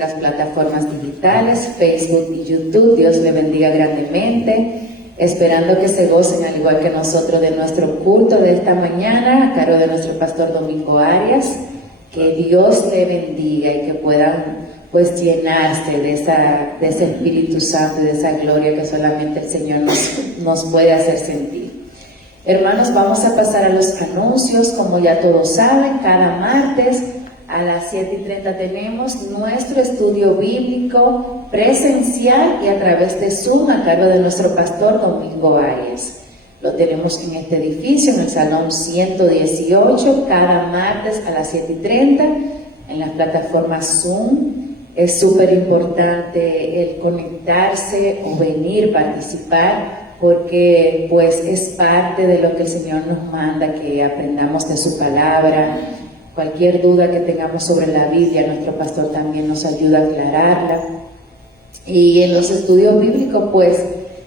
las plataformas digitales, Facebook y YouTube. Dios le bendiga grandemente, esperando que se gocen al igual que nosotros de nuestro culto de esta mañana a cargo de nuestro pastor Domingo Arias. Que Dios le bendiga y que puedan pues llenarse de ese Espíritu Santo y de esa gloria que solamente el Señor nos puede hacer sentir. Hermanos, vamos a pasar a los anuncios. Como ya todos saben, cada martes a las 7:30 tenemos nuestro estudio bíblico presencial y a través de Zoom a cargo de nuestro pastor Domingo Arias. Lo tenemos en este edificio, en el Salón 118, cada martes a las 7:30 en las plataformas Zoom. Es súper importante el conectarse o venir, participar, porque pues es parte de lo que el Señor nos manda, que aprendamos de su palabra. Cualquier duda que tengamos sobre la Biblia, nuestro pastor también nos ayuda a aclararla. Y en los estudios bíblicos, pues,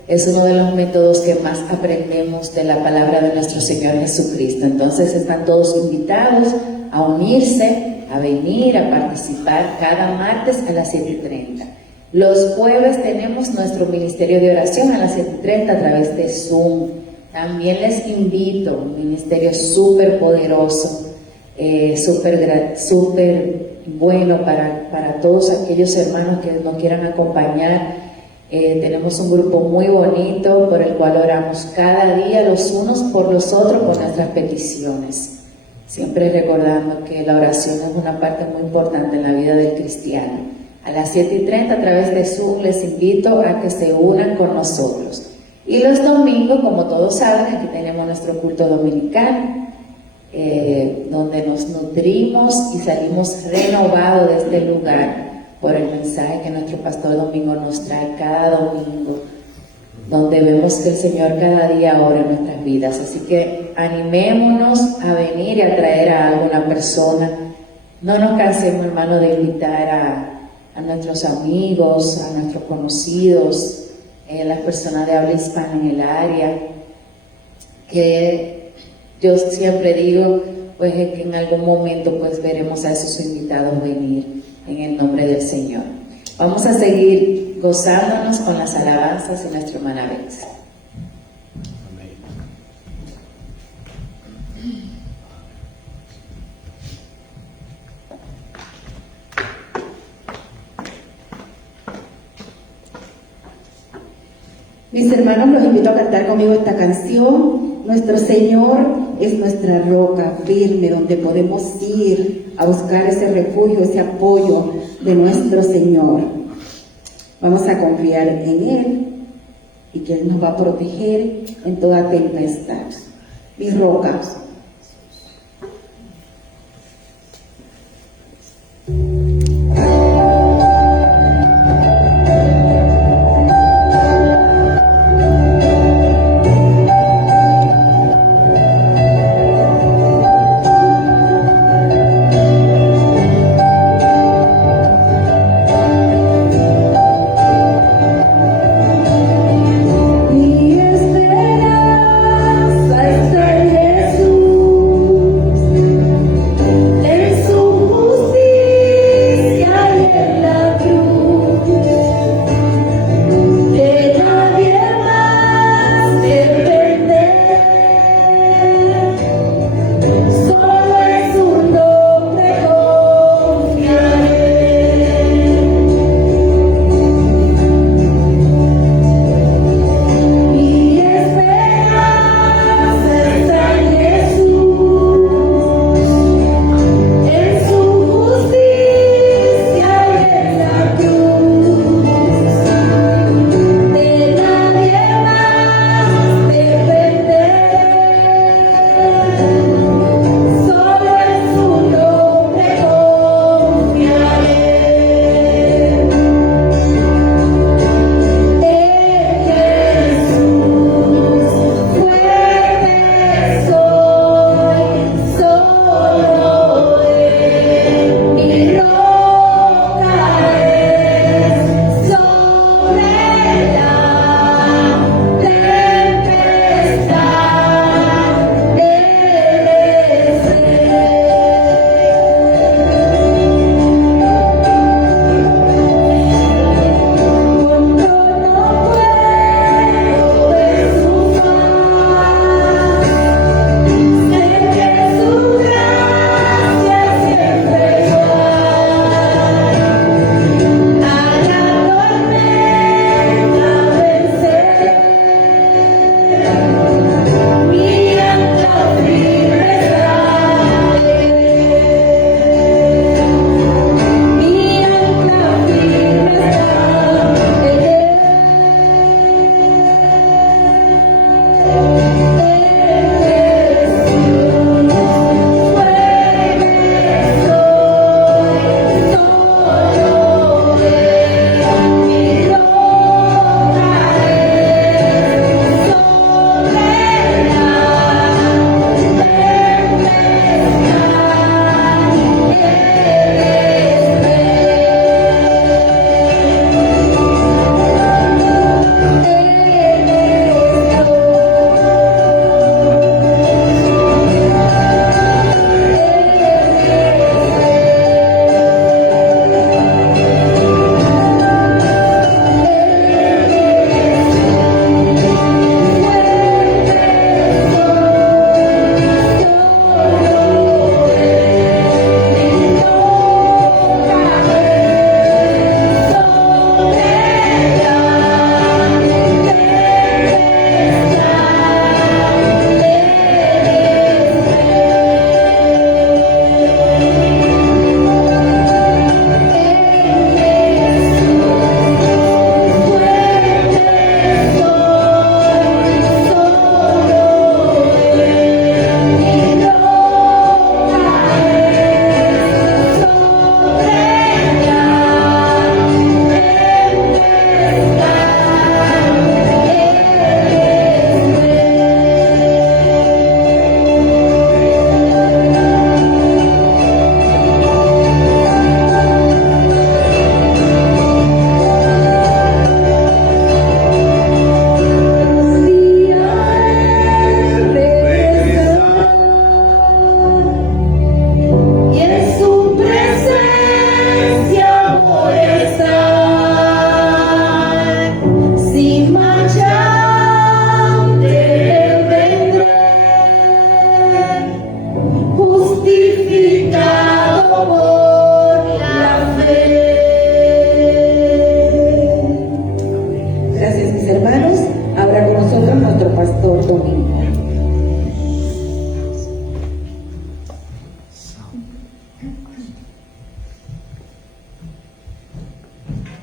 es uno de los métodos que más aprendemos de la palabra de nuestro Señor Jesucristo. Entonces están todos invitados a unirse, a venir, a participar cada martes a las 7:30. Los jueves tenemos nuestro ministerio de oración a las 7:30 a través de Zoom. También les invito, un ministerio súper poderoso, súper bueno para todos aquellos hermanos que nos quieran acompañar. Tenemos un grupo muy bonito por el cual oramos cada día los unos por los otros por nuestras peticiones. Siempre recordando que la oración es una parte muy importante en la vida del cristiano. A las 7:30 a través de Zoom les invito a que se unan con nosotros. Y los domingos, como todos saben, aquí tenemos nuestro culto dominical, donde nos nutrimos y salimos renovados de este lugar por el mensaje que nuestro pastor Domingo nos trae cada domingo, donde vemos que el Señor cada día obra en nuestras vidas. Así que animémonos a venir y a traer a alguna persona. No nos cansemos, hermano, de invitar a nuestros amigos, a nuestros conocidos, las personas de habla hispana en el área, que yo siempre digo, pues que en algún momento pues veremos a esos invitados venir en el nombre del Señor. Vamos a seguir gozándonos con las alabanzas y nuestro hermana Bex. Mis hermanos, los invito a cantar conmigo esta canción. Nuestro Señor es nuestra roca firme donde podemos ir a buscar ese refugio, ese apoyo de nuestro Señor. Vamos a confiar en Él y que Él nos va a proteger en toda tempestad. Mi roca. Mi esperanza está en Jesús.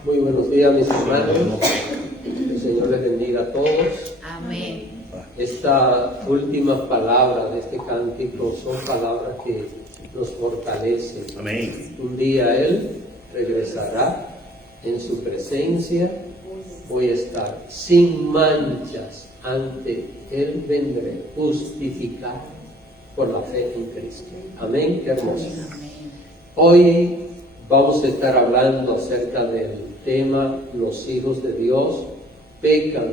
Muy buenos días, mis hermanos. El Señor les bendiga a todos. Amén. Estas últimas palabras de este cántico son palabras que nos fortalecen. Amén. Un día Él regresará en su presencia. Voy a estar sin manchas ante Él, vendré justificado por la fe en Cristo. Amén. Qué hermoso. Hoy vamos a estar hablando acerca del tema: los hijos de Dios pecan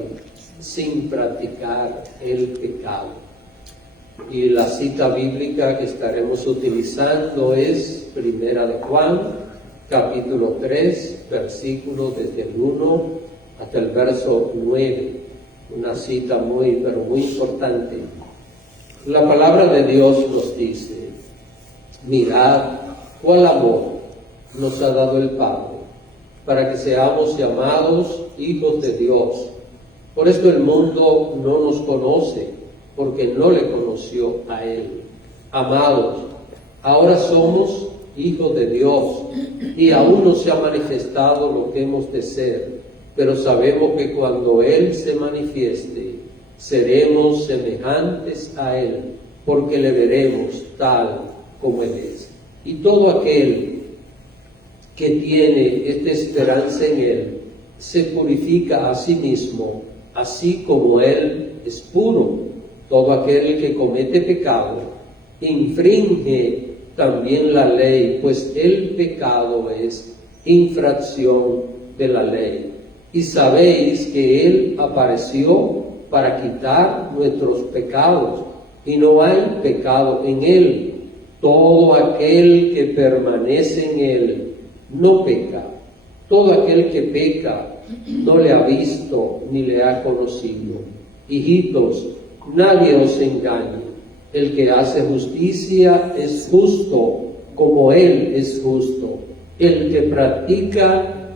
sin practicar el pecado. Y la cita bíblica que estaremos utilizando es Primera de Juan, capítulo 3, versículo desde el 1 hasta el verso 9. Una cita muy importante. La palabra de Dios nos dice: mirad cuál amor nos ha dado el Padre, para que seamos llamados hijos de Dios. Por esto el mundo no nos conoce, porque no le conoció a Él. Amados, ahora somos hijos de Dios, y aún no se ha manifestado lo que hemos de ser, pero sabemos que cuando Él se manifieste, seremos semejantes a Él, porque le veremos tal como Él es. Y todo aquel que tiene esta esperanza en Él se purifica a sí mismo, así como Él es puro. Todo aquel que comete pecado infringe también la ley, pues el pecado es infracción de la ley. Y sabéis que Él apareció para quitar nuestros pecados, y no hay pecado en Él. Todo aquel que permanece en Él no peca. Todo aquel que peca no le ha visto ni le ha conocido. Hijitos, nadie os engañe. El que hace justicia es justo, como Él es justo. El que practica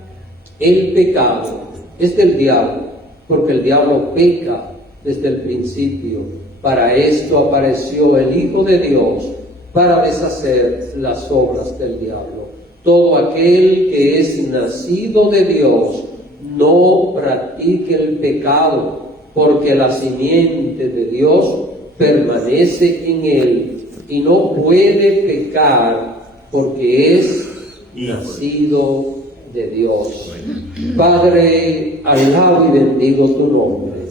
el pecado es del diablo, porque el diablo peca desde el principio. Para esto apareció el Hijo de Dios, para deshacer las obras del diablo. Todo aquel que es nacido de Dios no practique el pecado, porque la simiente de Dios permanece en él y no puede pecar porque es nacido de Dios. Padre, alabo y bendigo tu nombre.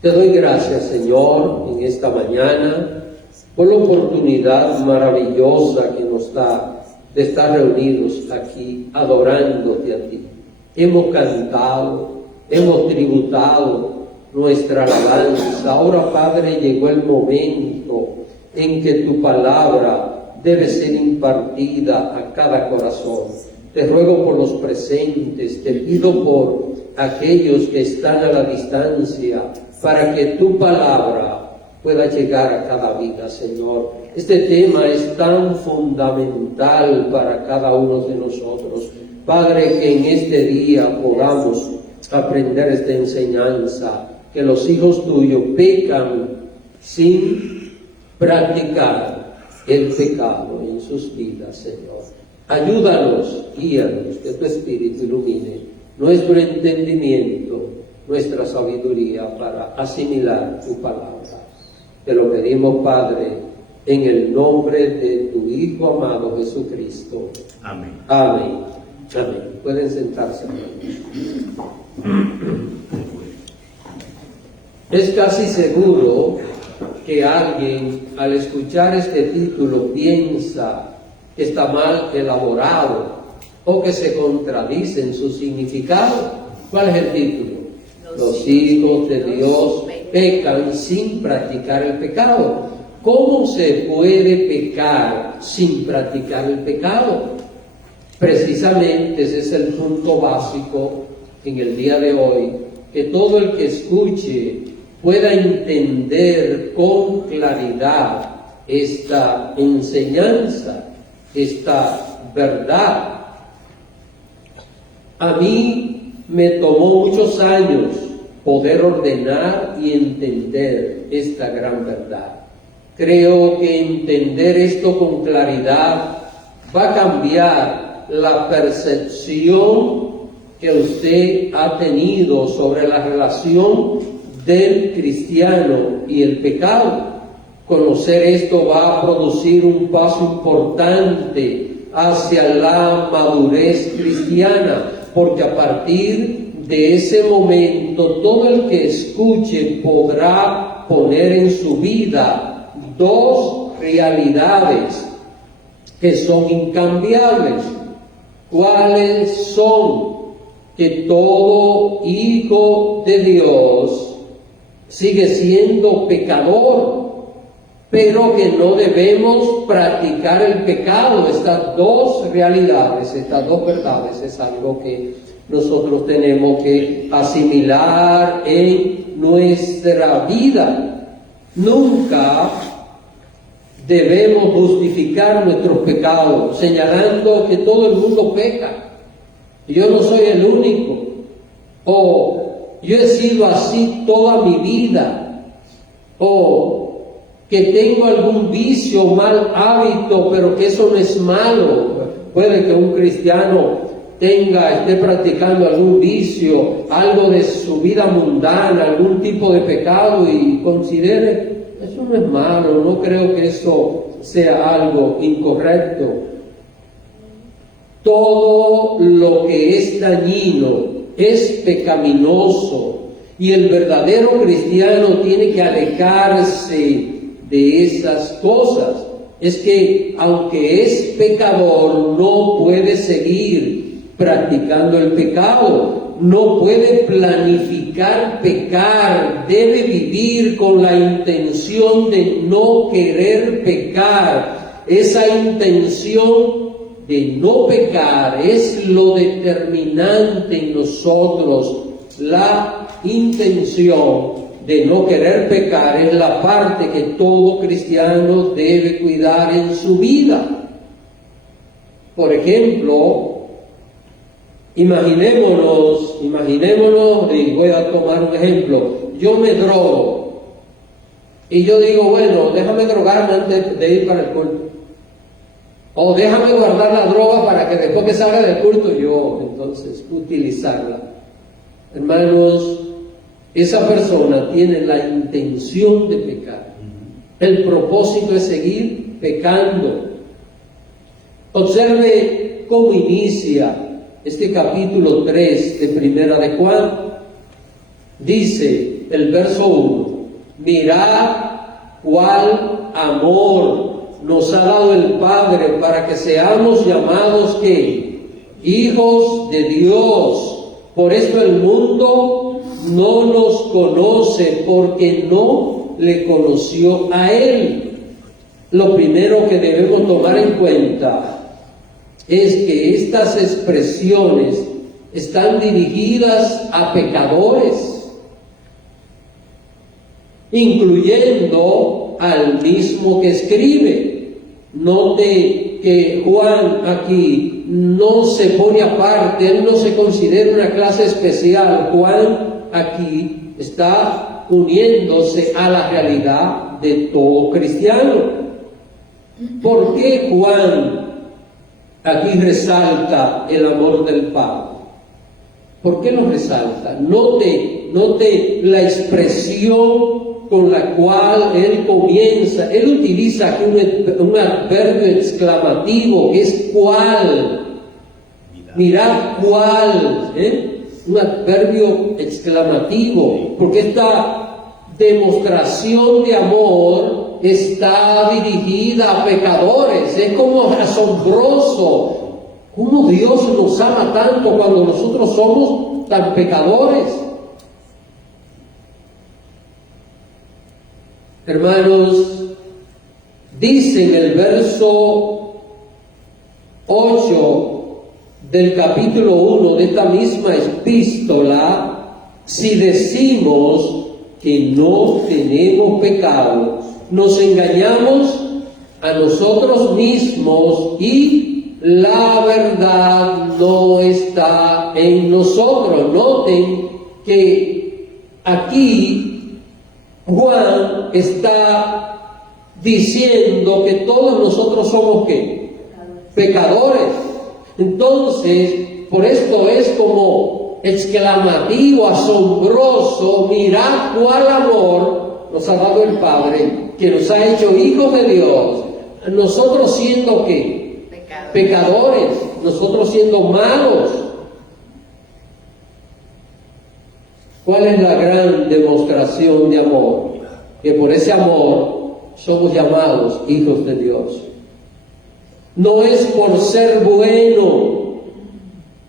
Te doy gracias, Señor, en esta mañana por la oportunidad maravillosa que nos da de estar reunidos aquí adorándote a ti. Hemos cantado, hemos tributado nuestra alabanza. Ahora, Padre, llegó el momento en que tu palabra debe ser impartida a cada corazón. Te ruego por los presentes, te pido por aquellos que están a la distancia, para que tu palabra pueda llegar a cada vida, Señor. Este tema es tan fundamental para cada uno de nosotros. Padre, que en este día podamos aprender esta enseñanza, que los hijos tuyos pecan sin practicar el pecado en sus vidas, Señor. Ayúdanos, guíanos, que tu Espíritu ilumine nuestro entendimiento, nuestra sabiduría para asimilar tu palabra. Te lo pedimos, Padre, en el nombre de tu Hijo amado Jesucristo. Amén. Amén. Amén. Pueden sentarse, hermanos. Es casi seguro que alguien, al escuchar este título, piensa que está mal elaborado o que se contradice en su significado. ¿Cuál es el título? Los hijos de Dios pecan sin practicar el pecado. ¿Cómo se puede pecar sin practicar el pecado? Precisamente ese es el punto básico en el día de hoy, que todo el que escuche pueda entender con claridad esta enseñanza, esta verdad. A mí me tomó muchos años poder ordenar y entender esta gran verdad. Creo que entender esto con claridad va a cambiar la percepción que usted ha tenido sobre la relación del cristiano y el pecado. Conocer esto va a producir un paso importante hacia la madurez cristiana, porque a partir de ese momento todo el que escuche podrá poner en su vida dos realidades que son incambiables. ¿Cuáles son? Que todo hijo de Dios sigue siendo pecador, pero que no debemos practicar el pecado. Estas dos realidades, estas dos verdades, es algo que nosotros tenemos que asimilar en nuestra vida. Nunca debemos justificar nuestros pecados señalando que todo el mundo peca. Yo no soy el único, o yo he sido así toda mi vida, o que tengo algún vicio o mal hábito, pero que eso no es malo. Puede que un cristiano esté practicando algún vicio, algo de su vida mundana, algún tipo de pecado y considere, eso no es malo, no creo que eso sea algo incorrecto. Todo lo que es dañino es pecaminoso y el verdadero cristiano tiene que alejarse de esas cosas. Es que aunque es pecador, no puede seguir practicando el pecado, no puede planificar pecar, debe vivir con la intención de no querer pecar. Esa intención de no pecar es lo determinante en nosotros. La intención de no querer pecar es la parte que todo cristiano debe cuidar en su vida. Por ejemplo, imaginémonos, y voy a tomar un ejemplo, yo me drogo y yo digo, bueno, déjame drogarme antes de ir para el culto, o déjame guardar la droga para que después que salga del culto yo entonces utilizarla. Hermanos, esa persona tiene la intención de pecar. El propósito es seguir pecando. Observe cómo inicia este capítulo 3 de Primera de Juan. Dice el verso 1: mirad cuál amor nos ha dado el Padre para que seamos llamados ¿qué? Hijos de Dios. Por esto el mundo no nos conoce, porque no le conoció a Él. Lo primero que debemos tomar en cuenta es que estas expresiones están dirigidas a pecadores, incluyendo al mismo que escribe. Note que Juan aquí no se pone aparte, él no se considera una clase especial. Juan aquí está uniéndose a la realidad de todo cristiano. ¿Por qué Juan aquí resalta el amor del Padre? ¿Por qué lo resalta? Note la expresión con la cual él comienza. Él utiliza aquí un adverbio exclamativo que es cuál. Mirad cuál, un adverbio exclamativo, porque esta demostración de amor está dirigida a pecadores. Es como asombroso cómo Dios nos ama tanto cuando nosotros somos tan pecadores. Hermanos, dice en el verso 8 del capítulo 1 de esta misma epístola: si decimos que no tenemos pecado, nos engañamos a nosotros mismos y la verdad no está en nosotros. Noten que aquí Juan está diciendo que todos nosotros somos ¿qué? Pecadores. Entonces, por esto es como exclamativo, asombroso, mirad cuál amor nos ha dado el Padre, que nos ha hecho hijos de Dios, nosotros siendo ¿qué? Pecadores, nosotros siendo malos. ¿Cuál es la gran demostración de amor? Que por ese amor somos llamados hijos de Dios. No es por ser bueno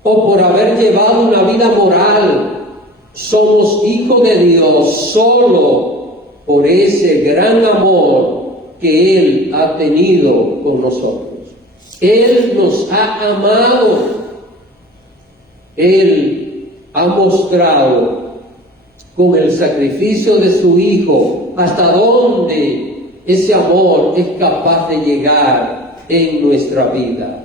o por haber llevado una vida moral. Somos hijos de Dios solo por ese gran amor que Él ha tenido con nosotros. Él nos ha amado. Él ha mostrado con el sacrificio de su Hijo hasta dónde ese amor es capaz de llegar en nuestra vida.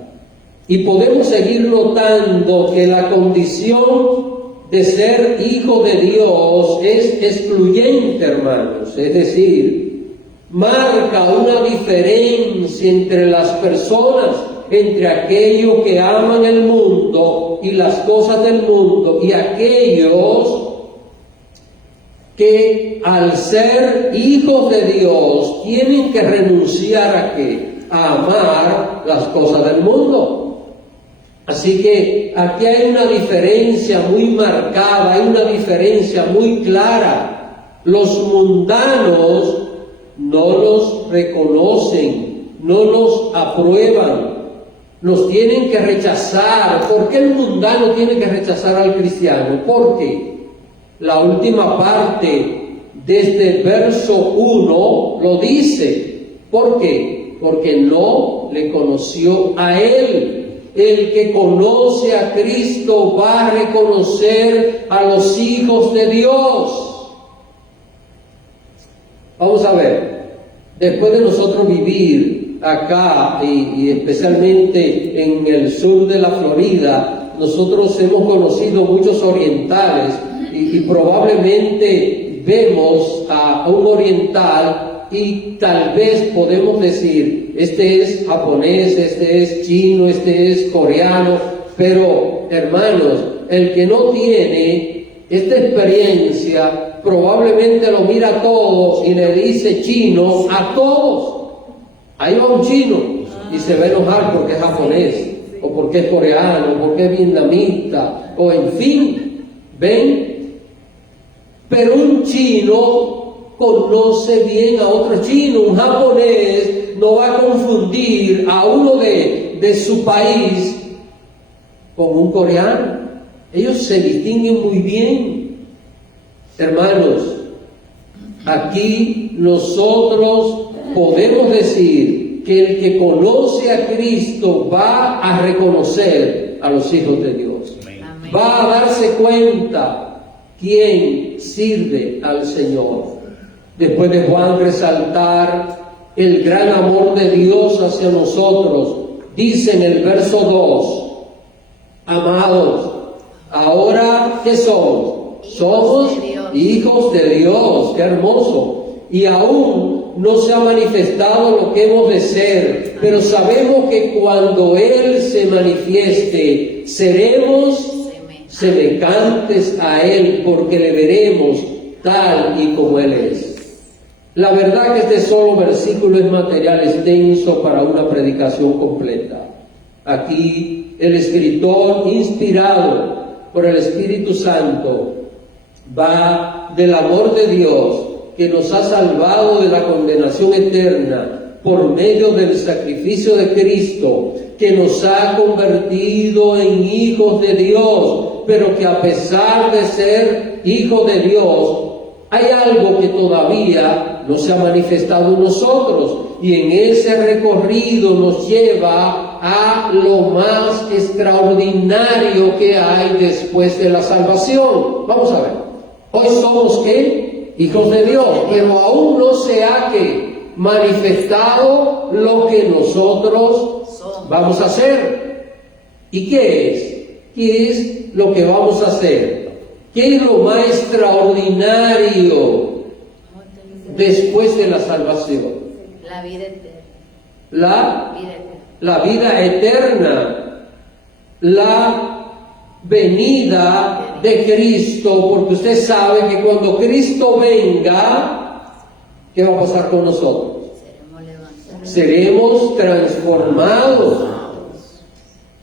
Y podemos seguir notando que la condición de ser hijo de Dios es excluyente, hermanos, es decir, marca una diferencia entre las personas, entre aquellos que aman el mundo y las cosas del mundo y aquellos que al ser hijos de Dios tienen que renunciar ¿a qué? A amar las cosas del mundo. Así que aquí hay una diferencia muy marcada, hay una diferencia muy clara. Los mundanos no los reconocen, no los aprueban, los tienen que rechazar. ¿Por qué el mundano tiene que rechazar al cristiano? Porque la última parte de este verso 1 lo dice. ¿Por qué? Porque no le conoció a Él. El que conoce a Cristo va a reconocer a los hijos de Dios. Vamos a ver, después de nosotros vivir acá y especialmente en el sur de la Florida, nosotros hemos conocido muchos orientales y probablemente vemos a un oriental y tal vez podemos decir, este es japonés, este es chino, este es coreano, pero hermanos, el que no tiene esta experiencia probablemente lo mira a todos y le dice chino a todos. Ahí va un chino y se va a enojar porque es japonés, o porque es coreano, o porque es vietnamita, o en fin, ¿ven? Pero un chino conoce bien a otro chino. Un japonés no va a confundir a uno de su país con un coreano. Ellos se distinguen muy bien. Hermanos, aquí nosotros podemos decir que el que conoce a Cristo va a reconocer a los hijos de Dios. Amén. Va a darse cuenta quién sirve al Señor. Después de Juan resaltar el gran amor de Dios hacia nosotros, dice en el verso 2, amados, ahora ¿qué somos? Somos hijos de Dios, qué hermoso. Y aún no se ha manifestado lo que hemos de ser, pero sabemos que cuando Él se manifieste, seremos semejantes a Él, porque le veremos tal y como Él es. La verdad que este solo versículo es material extenso para una predicación completa. Aquí el escritor, inspirado por el Espíritu Santo, va del amor de Dios que nos ha salvado de la condenación eterna por medio del sacrificio de Cristo, que nos ha convertido en hijos de Dios, pero que a pesar de ser hijos de Dios, hay algo que todavía no se ha manifestado en nosotros, y en ese recorrido nos lleva a lo más extraordinario que hay después de la salvación. Vamos a ver, hoy somos ¿qué? Hijos de Dios, pero aún no se ha manifestado lo que nosotros vamos a hacer. ¿Y qué es? ¿Qué es lo que vamos a hacer? ¿Qué es lo más extraordinario después de la salvación? La vida eterna. La vida eterna. la venida de Cristo, porque usted sabe que cuando Cristo venga, ¿qué va a pasar con nosotros? Seremos transformados.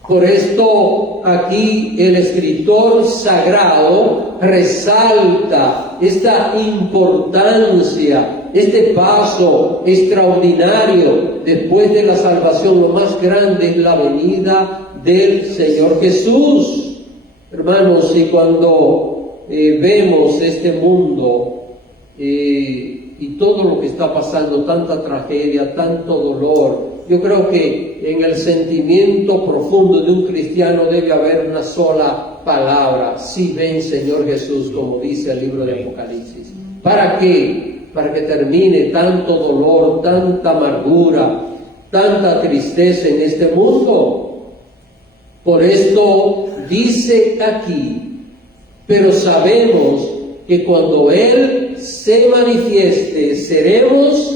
Por esto aquí el escritor sagrado resalta esta importancia, este paso extraordinario después de la salvación. Lo más grande es la venida del Señor Jesús. Hermanos, y cuando vemos este mundo y todo lo que está pasando, tanta tragedia, tanto dolor, yo creo que en el sentimiento profundo de un cristiano debe haber una sola palabra: sí, ven Señor Jesús, como dice el libro de Apocalipsis. ¿Para qué? Para que termine tanto dolor, tanta amargura, tanta tristeza en este mundo. Por esto dice aquí: pero sabemos que cuando Él se manifieste, seremos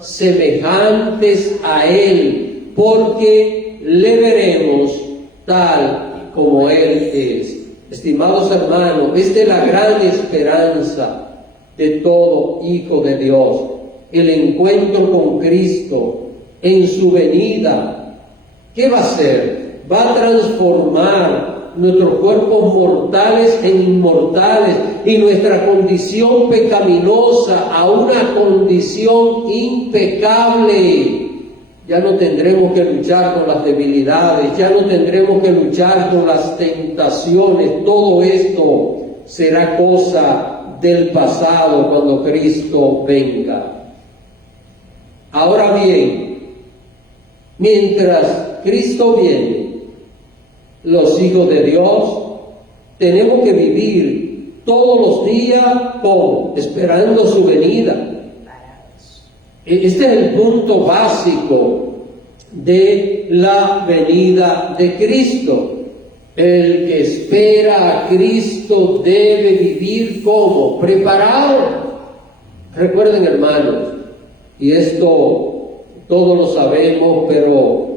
semejantes a Él, porque le veremos tal como Él es. Estimados hermanos, esta es la gran esperanza de todo hijo de Dios, el encuentro con Cristo en su venida. ¿Qué va a hacer? Va a transformar nuestros cuerpos mortales en inmortales y nuestra condición pecaminosa a una condición impecable. Ya no tendremos que luchar con las debilidades, ya no tendremos que luchar con las tentaciones. Todo esto será cosa del pasado cuando Cristo venga. Ahora bien, mientras Cristo viene, los hijos de Dios tenemos que vivir todos los días esperando su venida. Este es el punto básico de la venida de Cristo. El que espera a Cristo debe vivir como preparado. Recuerden, hermanos, y esto todos lo sabemos, pero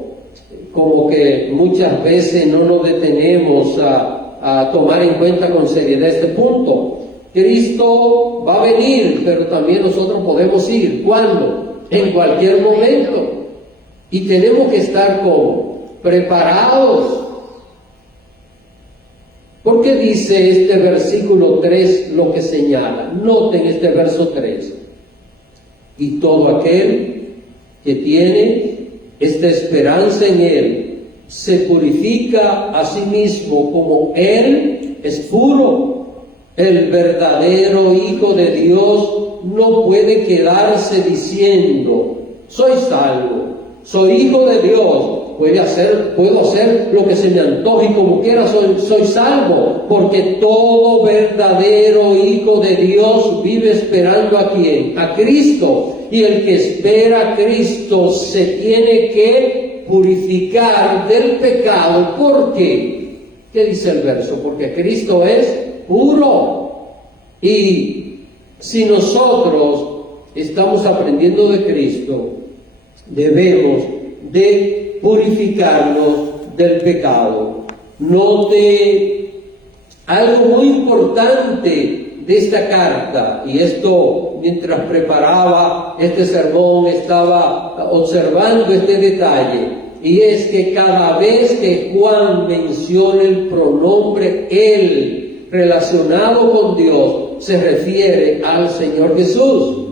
como que muchas veces no nos detenemos a tomar en cuenta con seriedad este punto. Cristo va a venir, pero también nosotros podemos ir. ¿Cuándo? En cualquier momento. Y tenemos que estar como preparados. ¿Por qué dice este versículo 3 lo que señala? Noten este verso 3. Y todo aquel que tiene esta esperanza en Él se purifica a sí mismo como Él es puro. El verdadero Hijo de Dios no puede quedarse diciendo: soy salvo, soy hijo de Dios, puedo hacer lo que se me antoje y como quiera soy salvo, porque todo verdadero Hijo de Dios vive esperando ¿a quién? A Cristo. Y el que espera a Cristo se tiene que purificar del pecado. ¿Por qué? ¿Qué dice el verso? Porque Cristo es puro. Y si nosotros estamos aprendiendo de Cristo, debemos de purificarnos del pecado. Note algo muy importante de esta carta, y esto mientras preparaba este sermón estaba observando este detalle, y es que cada vez que Juan menciona el pronombre Él relacionado con Dios, se refiere al Señor Jesús.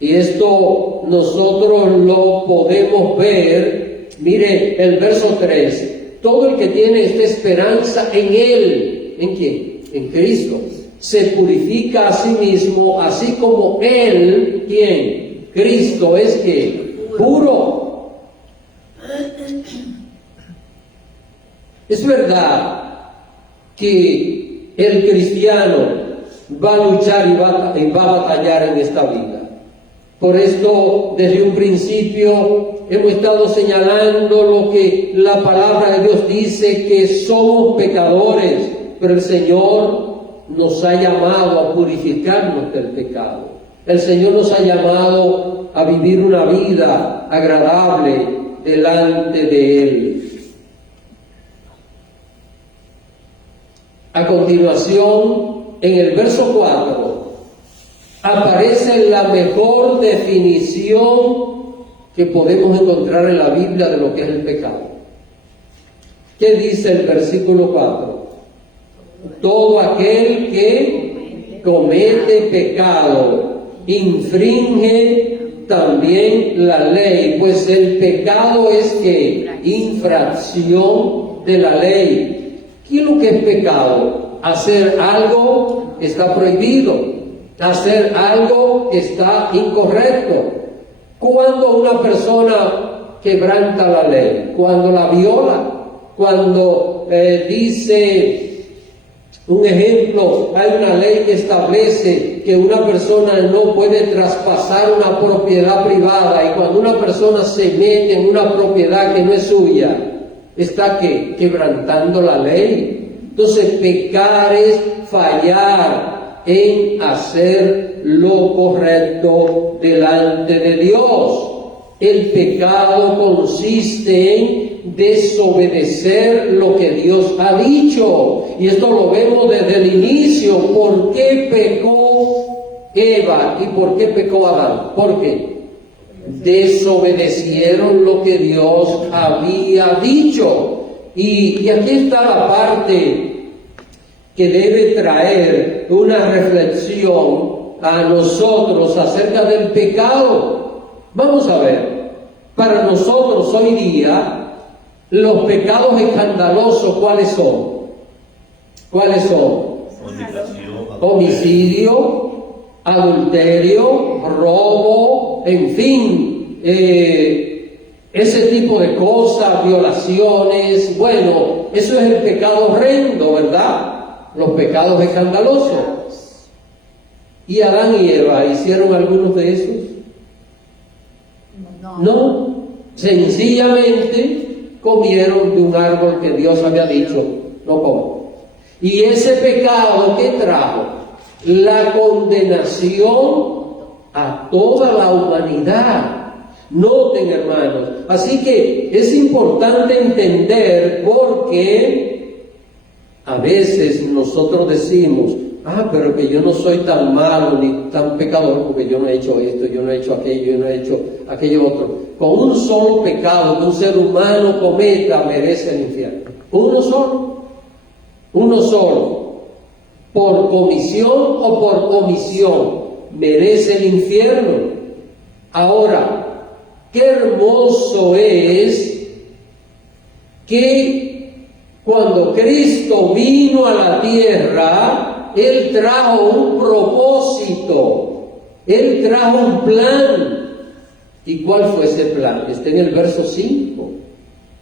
Y esto nosotros lo podemos ver. Mire el verso 3. Todo el que tiene esta esperanza en Él, ¿en quién? En Cristo, se purifica a sí mismo, así como Él, ¿quién? Cristo es que puro. Es verdad que el cristiano va a luchar y va a batallar en esta vida. Por esto, desde un principio hemos estado señalando lo que la palabra de Dios dice, que somos pecadores, pero el Señor nos ha llamado a purificarnos del pecado. El Señor nos ha llamado a vivir una vida agradable delante de Él. A continuación, en el verso 4, aparece la mejor definición que podemos encontrar en la Biblia de lo que es el pecado. ¿Qué dice el versículo 4? Todo aquel que comete pecado infringe también la ley, pues el pecado es que infracción de la ley. ¿Qué es lo que es pecado? Hacer algo que está prohibido, hacer algo que está incorrecto. Cuando una persona quebranta la ley, cuando la viola, cuando dice, un ejemplo, hay una ley que establece que una persona no puede traspasar una propiedad privada, y cuando una persona se mete en una propiedad que no es suya, está quebrantando la ley. Entonces, pecar es fallar en hacer lo correcto delante de Dios. El pecado consiste en desobedecer lo que Dios ha dicho. Y esto lo vemos desde el inicio. ¿Por qué pecó Eva y por qué pecó Adán? ¿Por qué? Desobedecieron lo que Dios había dicho. Y aquí está la parte que debe traer una reflexión a nosotros acerca del pecado. Vamos a ver, para nosotros hoy día, los pecados escandalosos, ¿cuáles son? ¿Cuáles son? Homicidio, adulterio, robo, en fin, ese tipo de cosas, violaciones. Bueno, eso es el pecado horrendo, ¿verdad? Los pecados escandalosos. ¿Y Adán y Eva hicieron algunos de esos? No, sencillamente comieron de un árbol que Dios había dicho, no coman. Y ese pecado que trajo la condenación a toda la humanidad. Noten, hermanos, así que es importante entender, porque a veces nosotros decimos, pero que yo no soy tan malo ni tan pecador, porque yo no he hecho esto, yo no he hecho aquello, yo no he hecho aquello otro. Con un solo pecado que un ser humano cometa, merece el infierno. Uno solo, por comisión o por omisión, merece el infierno. Ahora, qué hermoso es que cuando Cristo vino a la tierra, Él trajo un propósito, Él trajo un plan. ¿Y cuál fue ese plan? Está en el verso 5.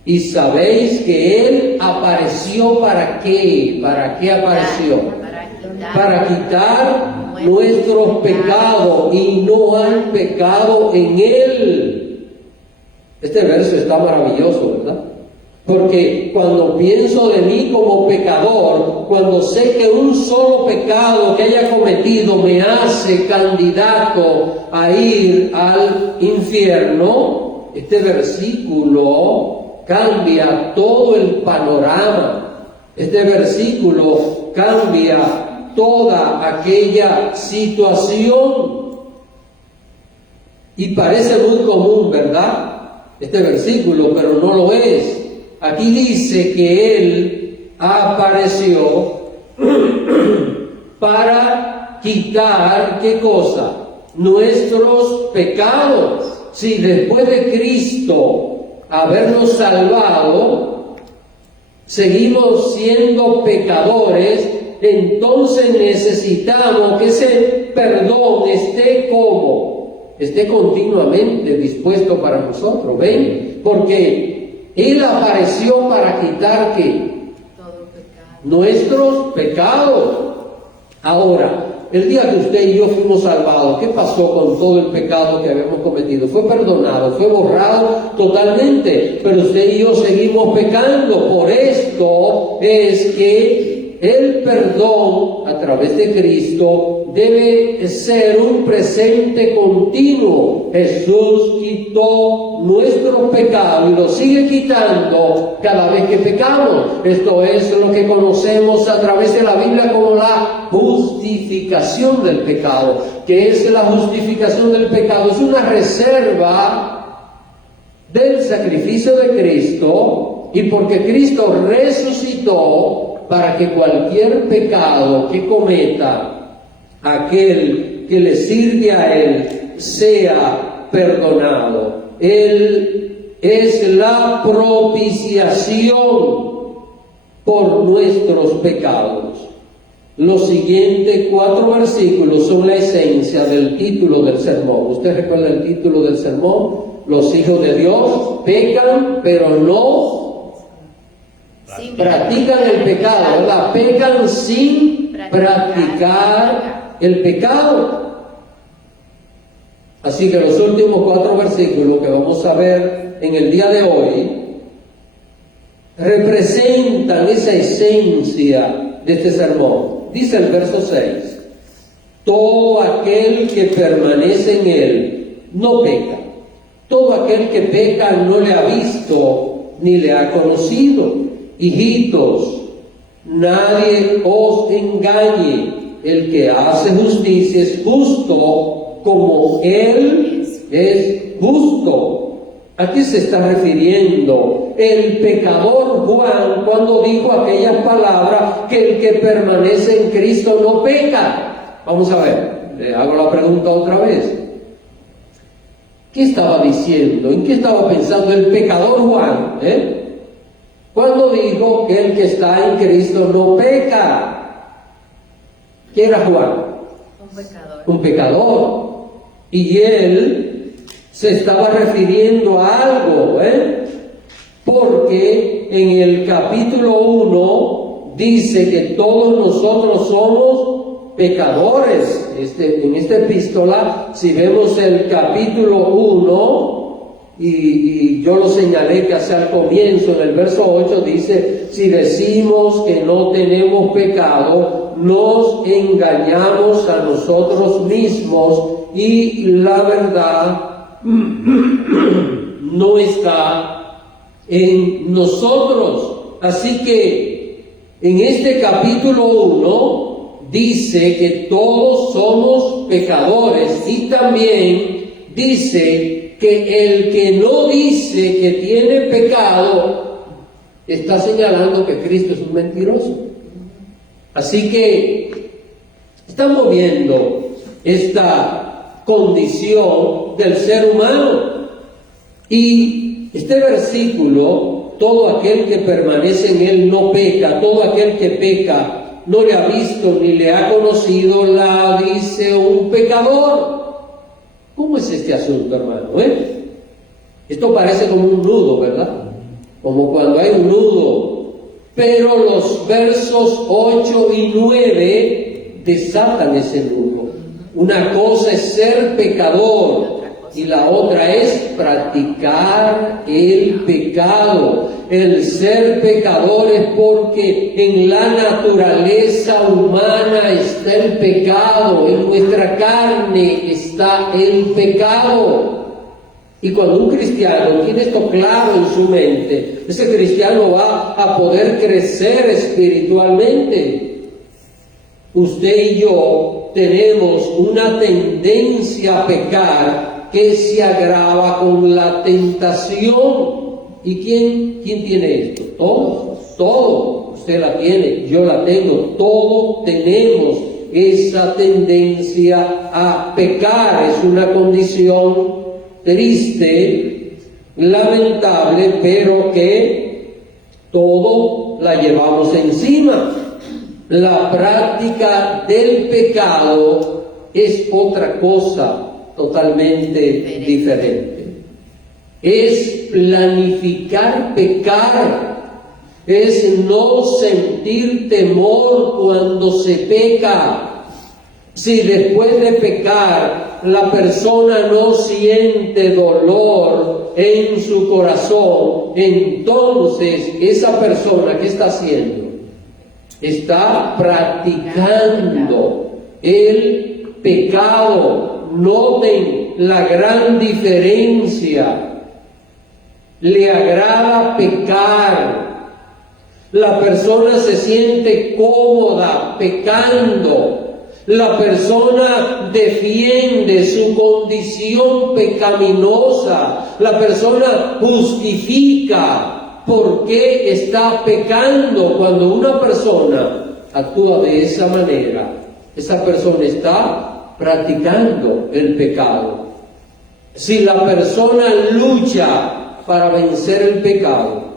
Y sabéis que Él apareció ¿para qué? ¿Para qué apareció? Para quitar nuestros pecados, y no hay pecado en Él. Este verso está maravilloso, ¿verdad? Porque cuando pienso de mí como pecador, cuando sé que un solo pecado que haya cometido me hace candidato a ir al infierno, este versículo cambia todo el panorama. Este versículo cambia toda aquella situación. Y parece muy común, ¿verdad? Este versículo, pero no lo es. Aquí dice que Él apareció para quitar, ¿qué cosa? Nuestros pecados. Si después de Cristo habernos salvado, seguimos siendo pecadores, entonces necesitamos que ese perdón esté continuamente dispuesto para nosotros. ¿Ven? Porque Él apareció para quitar ¿qué? Nuestros pecados. Ahora, el día que usted y yo fuimos salvados, ¿qué pasó con todo el pecado que habíamos cometido? Fue perdonado, fue borrado totalmente, pero usted y yo seguimos pecando. Por esto es que el perdón a través de Cristo debe ser un presente continuo. Jesús quitó nuestro pecado y lo sigue quitando cada vez que pecamos. Esto es lo que conocemos a través establece la Biblia como la justificación del pecado. ¿Qué es la justificación del pecado? Es una reserva del sacrificio de Cristo, y porque Cristo resucitó para que cualquier pecado que cometa aquel que le sirve a Él sea perdonado. Él es la propiciación por nuestros pecados. Los siguientes 4 versículos son la esencia del título del sermón. ¿Usted recuerda el título del sermón? Los hijos de Dios pecan, pero no practican el pecado, ¿verdad? Pecan sin practicar el pecado. Así que los últimos 4 versículos que vamos a ver en el día de hoy representan esa esencia de este sermón. Dice el verso 6: todo aquel que permanece en Él no peca. Todo aquel que peca no le ha visto ni le ha conocido. Hijitos, nadie os engañe. El que hace justicia es justo como Él es justo. ¿A qué se está refiriendo el pecador Juan cuando dijo aquellas palabras que el que permanece en Cristo no peca? Vamos a ver, le hago la pregunta otra vez. ¿Qué estaba diciendo? ¿En qué estaba pensando el pecador Juan? Cuando dijo que el que está en Cristo no peca. ¿Qué era Juan? Un pecador. Y él se estaba refiriendo a algo, porque en el capítulo 1 dice que todos nosotros somos pecadores. En esta epístola, si vemos el capítulo 1, y yo lo señalé que hacia el comienzo, en el verso 8 dice: si decimos que no tenemos pecado, nos engañamos a nosotros mismos y la verdad no está en nosotros. Así que en este capítulo 1 dice que todos somos pecadores, y también dice que el que no dice que tiene pecado está señalando que Cristo es un mentiroso. Así que estamos viendo esta condición del ser humano. Y este versículo: todo aquel que permanece en Él no peca, todo aquel que peca no le ha visto ni le ha conocido, la dice un pecador. ¿Cómo es este asunto, hermano? Esto parece como un nudo, ¿verdad? Como cuando hay un nudo. Pero los versos 8 y 9 desatan ese nudo. Una cosa es ser pecador y la otra es practicar el pecado. El ser pecador es porque en la naturaleza humana está el pecado, en nuestra carne está el pecado. Y cuando un cristiano tiene esto claro en su mente, ese cristiano va a poder crecer espiritualmente. Usted y yo tenemos una tendencia a pecar que se agrava con la tentación. ¿Y quién tiene esto? Todos. Usted la tiene, yo la tengo, todos tenemos esa tendencia a pecar. Es una condición triste, lamentable, pero que todo la llevamos encima. La práctica del pecado es otra cosa totalmente diferente. Es planificar pecar, es no sentir temor cuando se peca. Si después de pecar la persona no siente dolor en su corazón, entonces esa persona, ¿qué está haciendo? Está practicando el pecado. Noten la gran diferencia. Le agrada pecar. La persona se siente cómoda pecando. La persona defiende su condición pecaminosa. La persona justifica por qué está pecando. Cuando una persona actúa de esa manera, esa persona está practicando el pecado. Si la persona lucha para vencer el pecado,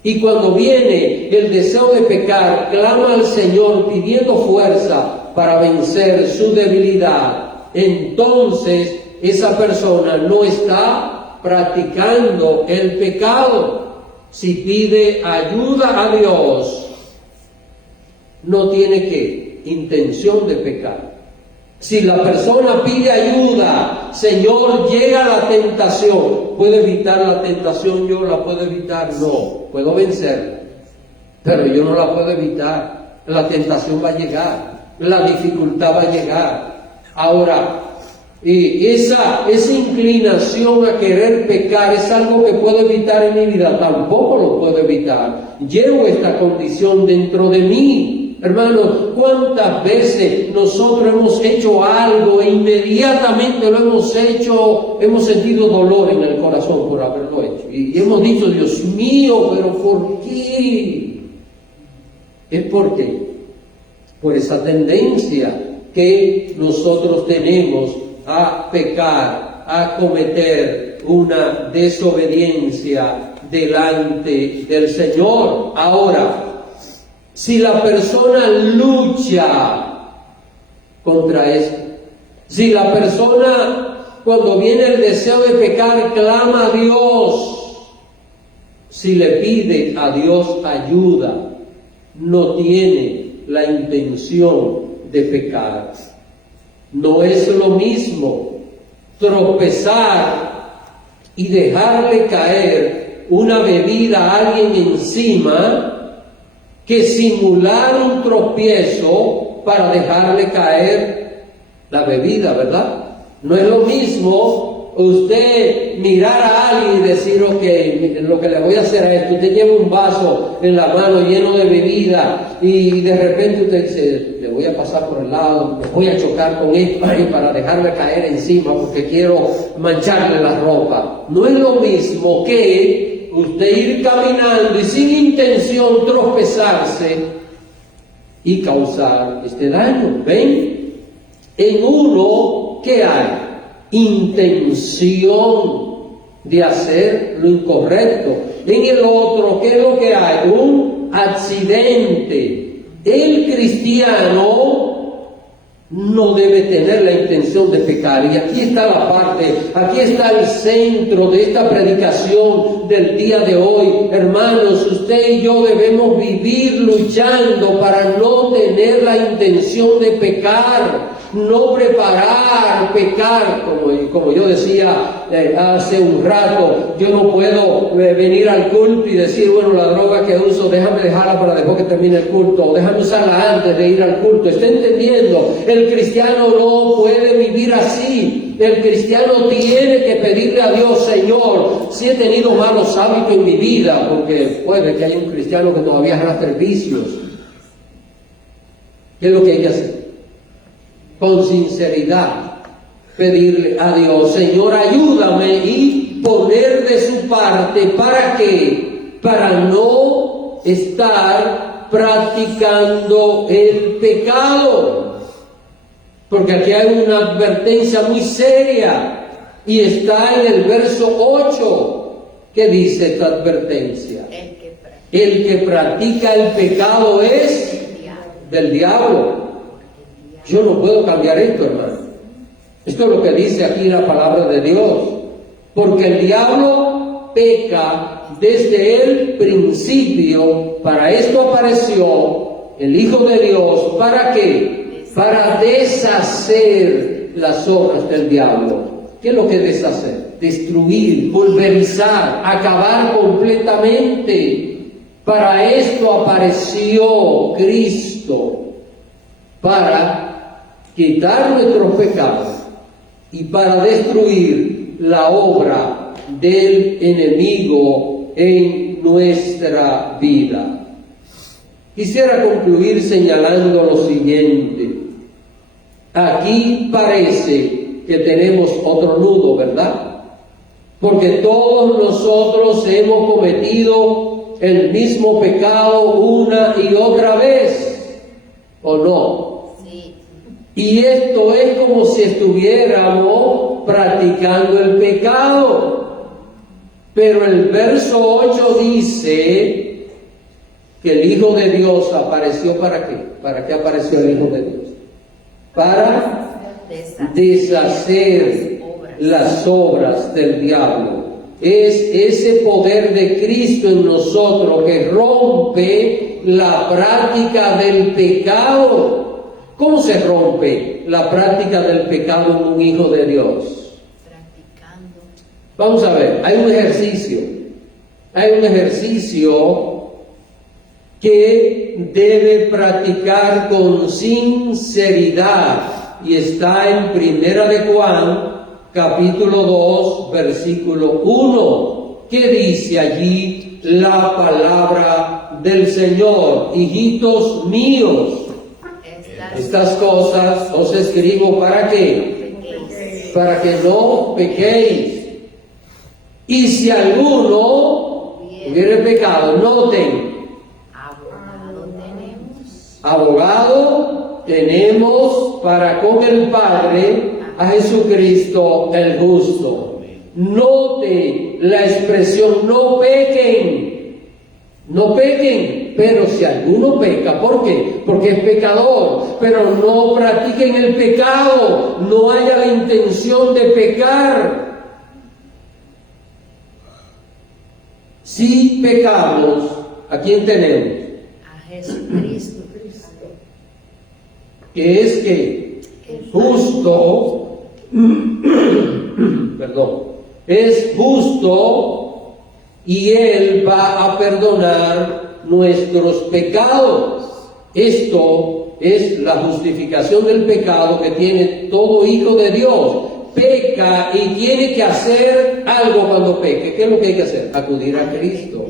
y cuando viene el deseo de pecar, clama al Señor pidiendo fuerza para vencer su debilidad, entonces esa persona no está practicando el pecado. Si pide ayuda a Dios, no tiene ¿qué? Intención de pecar. Si la persona pide ayuda, Señor, llega la tentación. ¿Puedo evitar la tentación? ¿Yo la puedo evitar? No, puedo vencerla, pero yo no la puedo evitar. La tentación va a llegar, la dificultad va a llegar. Ahora, esa inclinación a querer pecar es algo que puedo evitar en mi vida. Tampoco lo puedo evitar. Llevo esta condición dentro de mí. Hermanos, ¿cuántas veces nosotros hemos hecho algo e inmediatamente lo hemos hecho, hemos sentido dolor en el corazón por haberlo hecho? Y hemos dicho, Dios mío, ¿pero por qué? Es porque, por esa tendencia que nosotros tenemos a pecar, a cometer una desobediencia delante del Señor. Ahora, si la persona lucha contra esto, si la persona cuando viene el deseo de pecar clama a Dios, si le pide a Dios ayuda, no tiene la intención de pecar. No es lo mismo tropezar y dejarle caer una bebida a alguien encima que simular un tropiezo para dejarle caer la bebida, ¿verdad? No es lo mismo usted mirar a alguien y decir, ok, lo que le voy a hacer a esto, usted lleva un vaso en la mano lleno de bebida y de repente usted dice, le voy a pasar por el lado, me voy a chocar con esto para dejarle caer encima porque quiero mancharle la ropa. No es lo mismo que usted ir caminando y sin intención tropezarse y causar este daño. ¿Ven? En uno, ¿qué hay? Intención de hacer lo incorrecto. En el otro, ¿qué es lo que hay? Un accidente. El cristiano no debe tener la intención de pecar. Y aquí está la parte, aquí está el centro de esta predicación del día de hoy. Hermanos, usted y yo debemos vivir luchando para no tener la intención de pecar, no preparar pecar, como yo decía hace un rato. Yo no puedo venir al culto y decir, bueno, la droga que uso, déjame dejarla para después que termine el culto, o déjame usarla antes de ir al culto. ¿Está entendiendo? El cristiano no puede vivir así. El cristiano tiene que pedirle a Dios, Señor, si he tenido malos hábitos en mi vida, porque puede que haya un cristiano que todavía arrastre vicios. ¿Qué es lo que hay que hacer? Con sinceridad, pedirle a Dios, Señor, ayúdame, y poner de su parte. ¿Para qué? Para no estar practicando el pecado. Porque aquí hay una advertencia muy seria y está en el verso 8. ¿Qué dice esta advertencia? El que practica el pecado es del diablo. Yo no puedo cambiar esto, hermano. Esto es lo que dice aquí la palabra de Dios. Porque el diablo peca desde el principio. Para esto apareció el Hijo de Dios. ¿Para qué? Para deshacer las obras del diablo. ¿Qué es lo que es deshacer? Destruir, pulverizar, acabar completamente. Para esto apareció Cristo. Para quitar nuestros pecados y para destruir la obra del enemigo en nuestra vida. Quisiera concluir señalando lo siguiente. Aquí parece que tenemos otro nudo, ¿verdad? Porque todos nosotros hemos cometido el mismo pecado una y otra vez, ¿o no? Sí. Y esto es como si estuviéramos practicando el pecado. Pero el verso 8 dice que el Hijo de Dios apareció ¿para qué? ¿Para qué apareció el Hijo de Dios? Para deshacer las obras del diablo. Es ese poder de Cristo en nosotros que rompe la práctica del pecado. ¿Cómo se rompe la práctica del pecado en un hijo de Dios? Practicando. Vamos a ver, hay un ejercicio que debe practicar con sinceridad y está en Primera de Juan, capítulo 2, versículo 1, que dice allí la palabra del Señor: hijitos míos, estas cosas os escribo ¿para qué? Para que no pequéis. Y si alguno hubiere pecado, noten, abogado tenemos para con el Padre a Jesucristo el justo. Note la expresión: no pequen, no pequen. Pero si alguno peca, ¿por qué? Porque es pecador, pero no practiquen el pecado, no haya la intención de pecar. Si pecamos, ¿a quién tenemos? A Jesucristo. Que es que justo, perdón, es justo y Él va a perdonar nuestros pecados. Esto es la justificación del pecado que tiene todo hijo de Dios. Peca y tiene que hacer algo cuando peque. ¿Qué es lo que hay que hacer? Acudir a Cristo.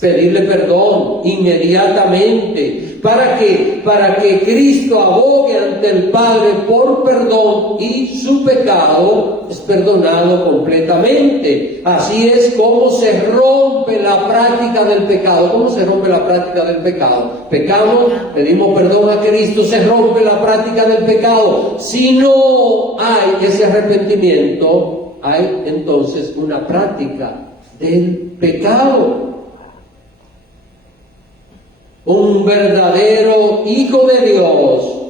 Pedirle perdón inmediatamente. ¿Para qué? Para que Cristo abogue ante el Padre por perdón y su pecado es perdonado completamente. Así es como se rompe la práctica del pecado. ¿Cómo se rompe la práctica del pecado? Pecamos, pedimos perdón a Cristo, se rompe la práctica del pecado. Si no hay ese arrepentimiento, hay entonces una práctica del pecado. Un verdadero hijo de Dios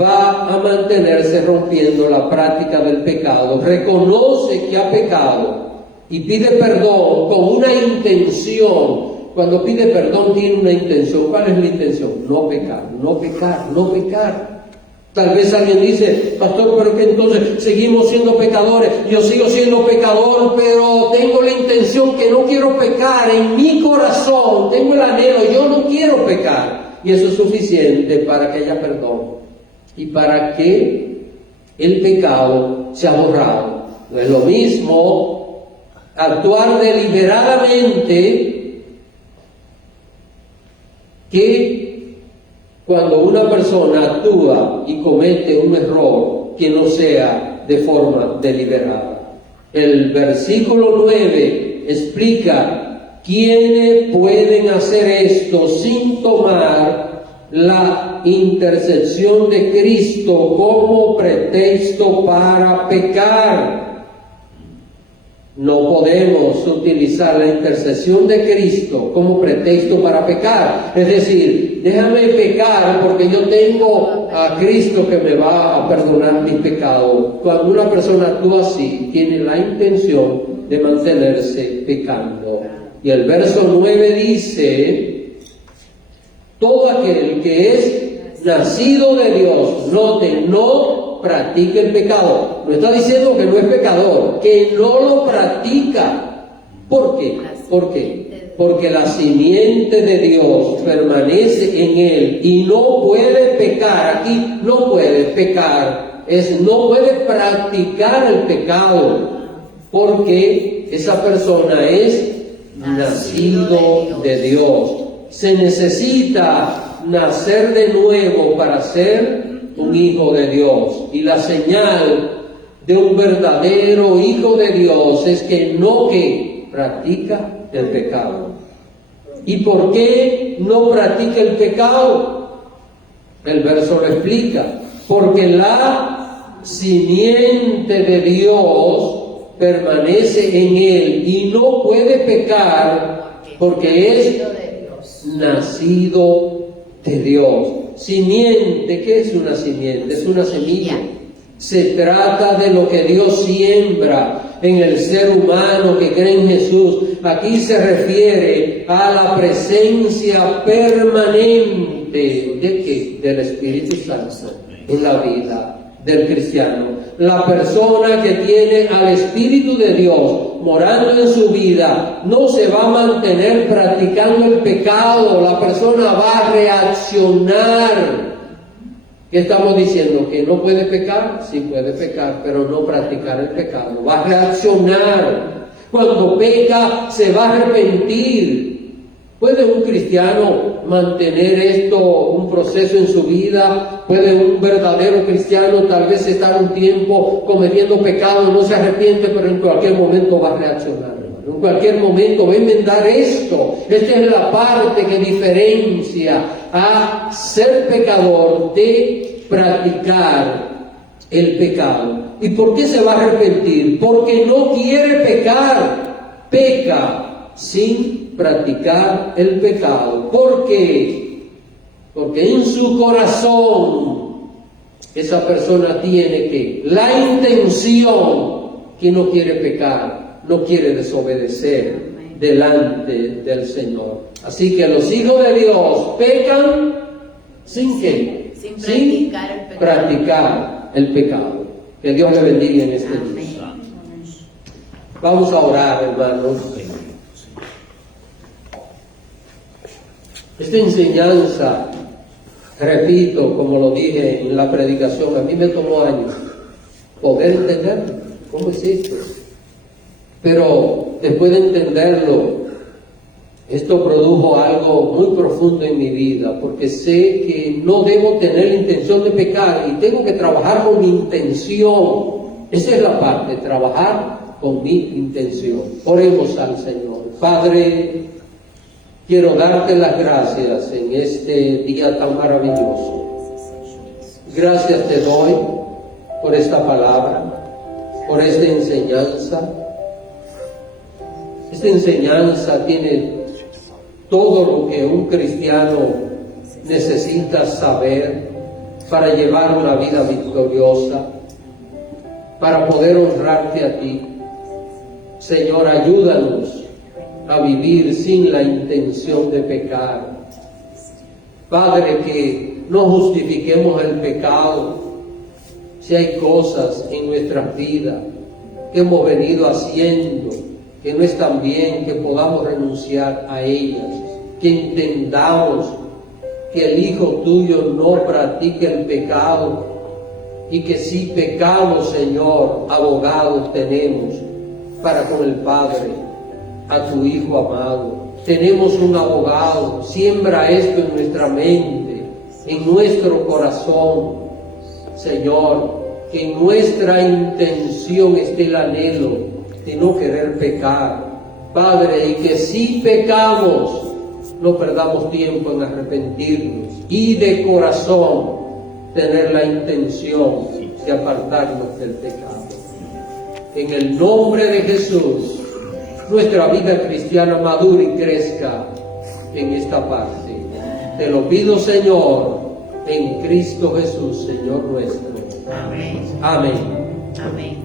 va a mantenerse rompiendo la práctica del pecado, reconoce que ha pecado y pide perdón con una intención. Cuando pide perdón tiene una intención. ¿Cuál es la intención? No pecar, no pecar, no pecar. Tal vez alguien dice: pastor, pero que entonces seguimos siendo pecadores. Yo sigo siendo pecador, pero tengo la intención que no quiero pecar. En mi corazón tengo el anhelo, yo no quiero pecar. Y eso es suficiente para que haya perdón y para que el pecado sea borrado. No es lo mismo actuar deliberadamente que cuando una persona actúa y comete un error que no sea de forma deliberada. El versículo 9 explica quiénes pueden hacer esto sin tomar la intercesión de Cristo como pretexto para pecar. No podemos utilizar la intercesión de Cristo como pretexto para pecar. Es decir, déjame pecar porque yo tengo a Cristo que me va a perdonar mis pecados. Cuando una persona actúa así, tiene la intención de mantenerse pecando. Y el verso 9 dice: todo aquel que es nacido de Dios, noten, no practica el pecado. No está diciendo que no es pecador, que no lo practica. ¿Por qué? ¿Por qué? Porque la simiente de Dios permanece en él y no puede pecar. Aquí no puede pecar, no puede practicar el pecado, porque esa persona es nacido de Dios. se necesita nacer de nuevo para ser un hijo de Dios. Y la señal de un verdadero hijo de Dios es que no que practica el pecado. ¿Y por qué no practica el pecado? El verso lo explica. Porque la simiente de Dios permanece en él y no puede pecar porque es nacido de Dios. Simiente, ¿qué es una simiente? Es una semilla. Se trata de lo que Dios siembra en el ser humano que cree en Jesús. Aquí se refiere a la presencia permanente ¿de qué? Del Espíritu Santo en la vida del cristiano. La persona que tiene al Espíritu de Dios morando en su vida no se va a mantener practicando el pecado. La persona va a reaccionar. ¿Qué estamos diciendo? ¿Que no puede pecar? Sí puede pecar, pero no practicar el pecado. Va a reaccionar. Cuando peca, se va a arrepentir. ¿Puede un cristiano mantener esto, un proceso en su vida? ¿Puede un verdadero cristiano tal vez estar un tiempo cometiendo pecado, no se arrepiente, pero en cualquier momento va a reaccionar? En cualquier momento va a enmendar esto. Esta es la parte que diferencia a ser pecador de practicar el pecado. ¿Y por qué se va a arrepentir? Porque no quiere pecar. Peca sin practicar el pecado. ¿Por qué? Porque en su corazón esa persona tiene que la intención que no quiere pecar, no quiere desobedecer delante del Señor. Así que los hijos de Dios pecan sin ¿qué? Sin practicar el pecado. Que Dios le bendiga en este día. Vamos a orar, hermanos. Esta enseñanza, repito, como lo dije en la predicación, a mí me tomó años poder entender cómo es esto. Pero después de entenderlo, esto produjo algo muy profundo en mi vida, porque sé que no debo tener la intención de pecar y tengo que trabajar con mi intención. Esa es la parte, trabajar con mi intención. Oremos al Señor. Padre, quiero darte las gracias en este día tan maravilloso. Gracias te doy por esta palabra, por esta enseñanza. Esta enseñanza tiene todo lo que un cristiano necesita saber para llevar una vida victoriosa, para poder honrarte a ti. Señor, ayúdanos a vivir sin la intención de pecar. Padre, que no justifiquemos el pecado. Si hay cosas en nuestras vidas que hemos venido haciendo que no están bien, que podamos renunciar a ellas, que entendamos que el Hijo tuyo no practica el pecado y que si pecamos, Señor, abogados tenemos para con el Padre, a tu Hijo amado. Tenemos un abogado. Siembra esto en nuestra mente, en nuestro corazón, Señor, que en nuestra intención esté el anhelo de no querer pecar, Padre, y que si pecamos, no perdamos tiempo en arrepentirnos y de corazón tener la intención de apartarnos del pecado. En el nombre de Jesús, nuestra vida cristiana madure y crezca en esta parte. Te lo pido, Señor, en Cristo Jesús, Señor nuestro. Amén. Amén. Amén.